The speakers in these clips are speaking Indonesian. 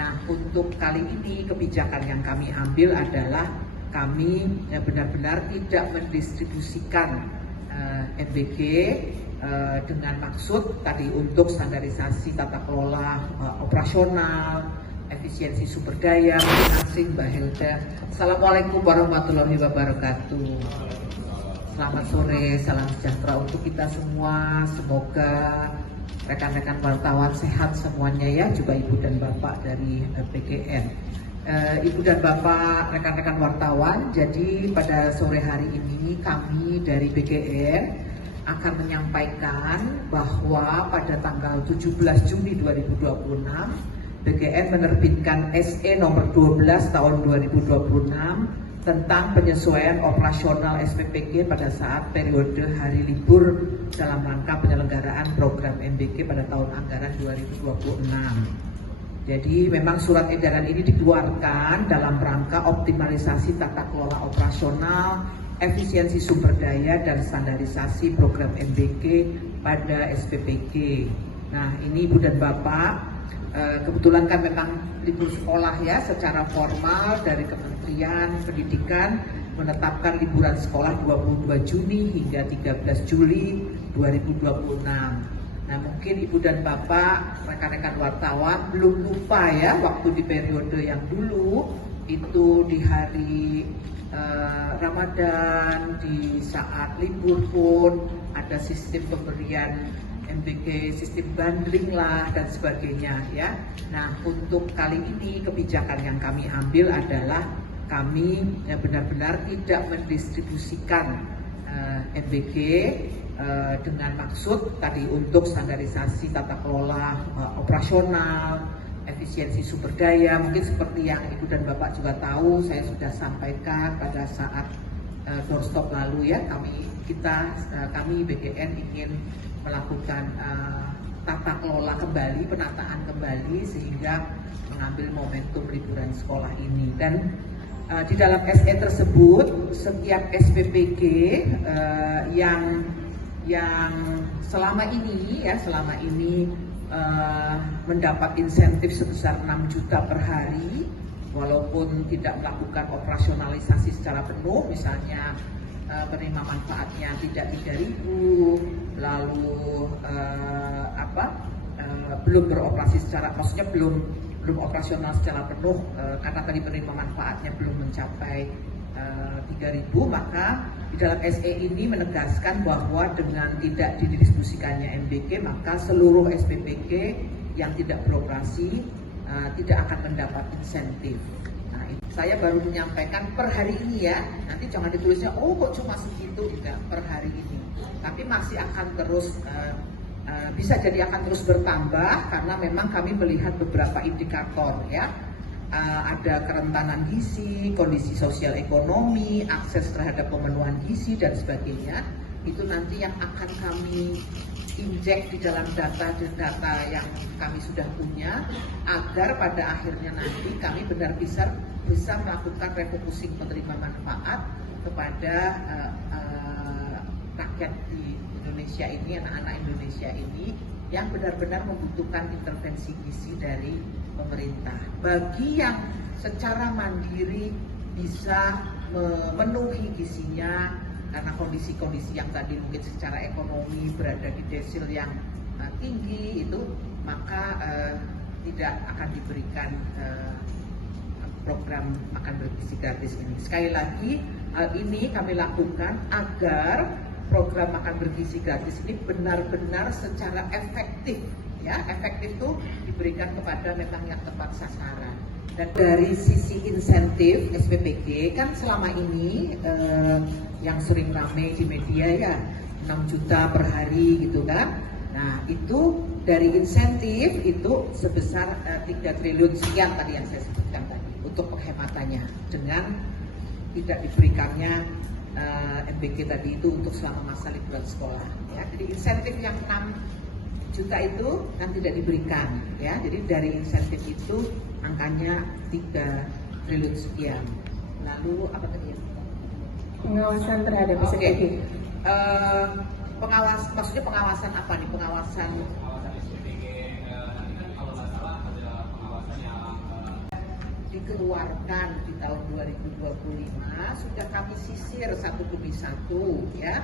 Nah, untuk kali ini kebijakan yang kami ambil adalah kami benar-benar tidak mendistribusikan MBG dengan maksud tadi untuk standarisasi tata kelola operasional, efisiensi sumber daya, asing, Mbak Hilda. Assalamualaikum warahmatullahi wabarakatuh. Selamat sore, salam sejahtera untuk kita semua. Semoga rekan-rekan wartawan sehat semuanya ya, juga Ibu dan Bapak dari BGN. Ibu dan Bapak, rekan-rekan wartawan, jadi pada sore hari ini kami dari BGN akan menyampaikan bahwa pada tanggal 17 Juni 2026 BGN menerbitkan SE nomor 12 tahun 2026 tentang penyesuaian operasional SPPG pada saat periode hari libur dalam rangka penyelenggaraan program MBG pada tahun anggaran 2026. Jadi memang surat edaran ini dikeluarkan dalam rangka optimalisasi tata kelola operasional, efisiensi sumber daya, dan standarisasi program MBG pada SPPG. Nah, ini Ibu dan Bapak, kebetulan kan memang libur sekolah ya, secara formal dari Kementerian Pendidikan menetapkan liburan sekolah 22 Juni hingga 13 Juli 2026. Nah, mungkin Ibu dan Bapak, rekan-rekan wartawan belum lupa ya, waktu di periode yang dulu itu di hari Ramadan, di saat libur pun ada sistem pemberian MBG, sistem bundling lah dan sebagainya ya. Nah, untuk kali ini kebijakan yang kami ambil adalah kami benar-benar tidak mendistribusikan MBG dengan maksud tadi untuk standarisasi tata kelola operasional, efisiensi sumber daya. Mungkin seperti yang Ibu dan Bapak juga tahu, saya sudah sampaikan pada saat doorstop lalu ya, kami BGN ingin melakukan tata kelola kembali, penataan kembali sehingga mengambil momentum liburan sekolah ini. Dan di dalam SE tersebut setiap SPPG yang selama ini mendapat insentif sebesar 6 juta per hari walaupun tidak melakukan operasionalisasi secara penuh, misalnya penerima manfaatnya tidak 3.000, lalu belum beroperasi secara, maksudnya belum operasional secara penuh karena tadi penerima manfaatnya belum mencapai 3.000, maka di dalam SE ini menegaskan bahwa dengan tidak didistribusikannya MBG maka seluruh SPPG yang tidak beroperasi tidak akan mendapat insentif. Nah, saya baru menyampaikan per hari ini ya, nanti jangan ditulisnya oh kok cuma segitu, tidak, per hari ini. Tapi masih akan terus bisa jadi akan terus bertambah karena memang kami melihat beberapa indikator ya. Ada kerentanan gizi, kondisi sosial ekonomi, akses terhadap pemenuhan gizi dan sebagainya. Itu nanti yang akan kami injek di dalam data yang kami sudah punya, agar pada akhirnya nanti kami benar bisa melakukan refocusing penerima manfaat kepada rakyat di Indonesia ini, anak-anak Indonesia ini yang benar-benar membutuhkan intervensi gizi dari pemerintah. Bagi yang secara mandiri bisa memenuhi gizinya karena kondisi-kondisi yang tadi mungkin secara ekonomi berada di desil yang tinggi itu, maka tidak akan diberikan program makan bergizi gratis ini. Sekali lagi, hal ini kami lakukan agar program makan bergizi gratis ini benar-benar secara efektif ya, efektif itu diberikan kepada memang yang tepat sasaran. Dan dari sisi insentif SPPG kan selama ini yang sering ramai di media ya 6 juta per hari gitu kan. Nah, itu dari insentif itu sebesar 3 triliun sekian tadi yang saya sebutkan tadi untuk penghematannya dengan tidak diberikannya MBG tadi itu untuk selama masa liburan sekolah ya. Jadi insentif yang 6 juta itu kan tidak diberikan ya. Jadi dari insentif itu angkanya 3 triliun sekian. Lalu apa tadi? Pengawasan terhadap SPPG. Maksudnya pengawasan apa nih? Pengawasan SPPG kalau nggak salah ada pengawasan yang dikeluarkan di tahun 2025 sudah kami sisir satu demi satu ya.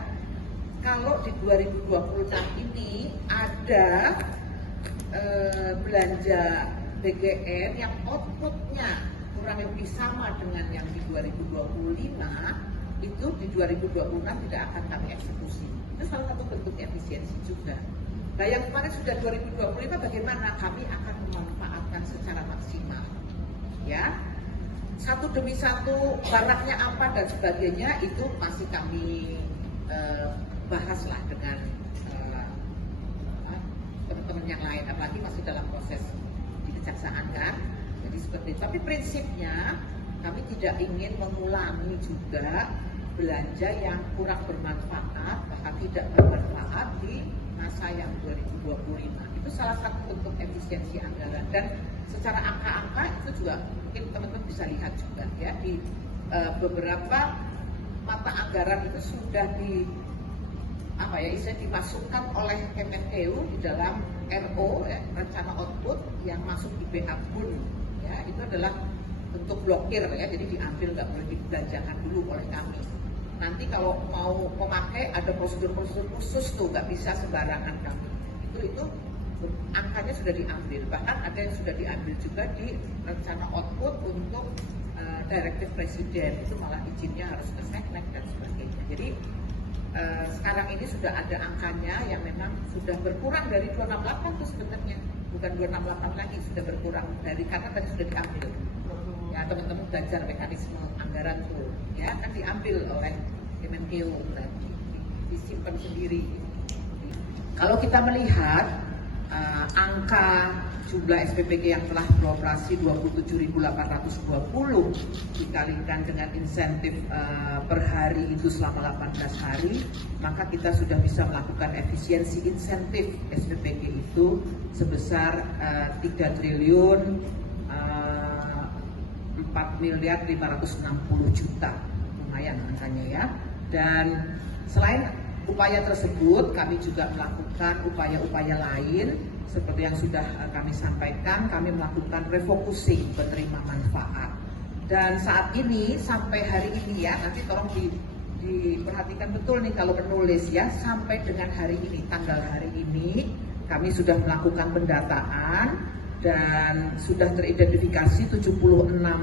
Kalau di 2026 ini ada belanja BGN yang outputnya kurang lebih sama dengan yang di 2025, itu di 2026 tidak akan kami eksekusi. Itu salah satu bentuk efisiensi juga. Nah yang kemarin sudah 2025 bagaimana? Kami akan memanfaatkan secara maksimal. Ya, satu demi satu barangnya apa dan sebagainya itu masih kami bahaslah dengan teman-teman yang lain, apalagi masih dalam proses di kejaksaan kan. Jadi seperti itu. Tapi prinsipnya kami tidak ingin mengulangi juga belanja yang kurang bermanfaat, bahkan tidak bermanfaat di masa yang 2025. Itu salah satu bentuk efisiensi anggaran, dan secara angka-angka itu juga mungkin teman-teman bisa lihat juga ya di beberapa mata anggaran itu sudah dimasukkan oleh Kemenkeu di dalam RO ya, rencana output yang masuk di BABUN ya, itu adalah bentuk blokir ya, jadi diambil, nggak boleh dibelanjakan dulu oleh kami. Nanti kalau mau memakai ada prosedur-prosedur khusus tuh, nggak bisa sembarangan kami. Itu angkanya sudah diambil, bahkan ada yang sudah diambil juga di rencana output untuk direktif presiden, itu malah izinnya harus ke Seknek dan sebagainya. Jadi sekarang ini sudah ada angkanya yang memang sudah berkurang dari 268 tuh sebenarnya, bukan 268 lagi, sudah berkurang dari, karena tadi sudah diambil. Ya teman-teman belajar mekanisme anggaran tuh, ya kan diambil oleh Kemenkeu dan disimpan sendiri. Kalau kita melihat angka jumlah SPPG yang telah beroperasi 27.820 dikalikan dengan insentif per hari itu selama 18 hari, maka kita sudah bisa melakukan efisiensi insentif SPPG itu sebesar 3 triliun 4.560 juta, lumayan angkanya ya. Dan selain upaya tersebut, kami juga melakukan upaya-upaya lain seperti yang sudah kami sampaikan. Kami melakukan refocusing penerima manfaat, dan saat ini sampai hari ini ya, nanti tolong diperhatikan betul nih kalau menulis ya, sampai dengan hari ini, tanggal hari ini kami sudah melakukan pendataan dan sudah teridentifikasi 76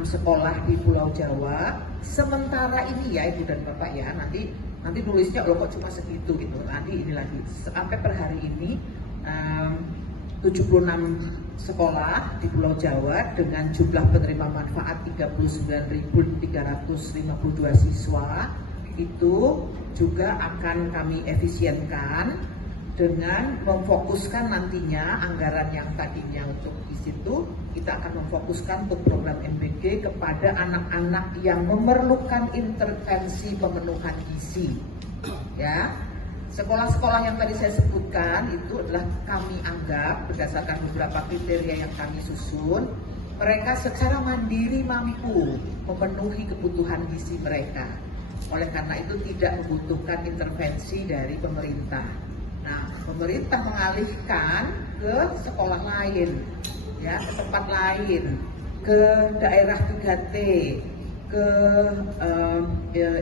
sekolah di Pulau Jawa. Sementara ini ya Ibu dan Bapak ya, nanti nulisnya kok cuma segitu gitu. Nanti ini lagi sampai per hari ini 76 sekolah di Pulau Jawa dengan jumlah penerima manfaat 39.352 siswa itu juga akan kami efisienkan dengan memfokuskan nantinya anggaran yang tadinya untuk di situ, kita akan memfokuskan untuk program MBG kepada anak-anak yang memerlukan intervensi pemenuhan gizi. Ya, sekolah-sekolah yang tadi saya sebutkan itu adalah kami anggap berdasarkan beberapa kriteria yang kami susun, mereka secara mandiri mampu memenuhi kebutuhan gizi mereka. Oleh karena itu tidak membutuhkan intervensi dari pemerintah. Nah, pemerintah mengalihkan ke sekolah lain, ya, ke tempat lain, ke daerah 3T, ke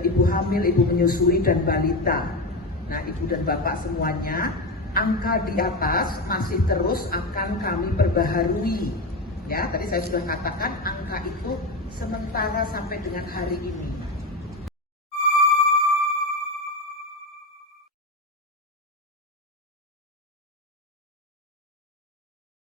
ibu hamil, ibu menyusui, dan balita. Nah, ibu dan bapak semuanya, angka di atas masih terus akan kami perbaharui. Ya, tadi saya sudah katakan angka itu sementara sampai dengan hari ini.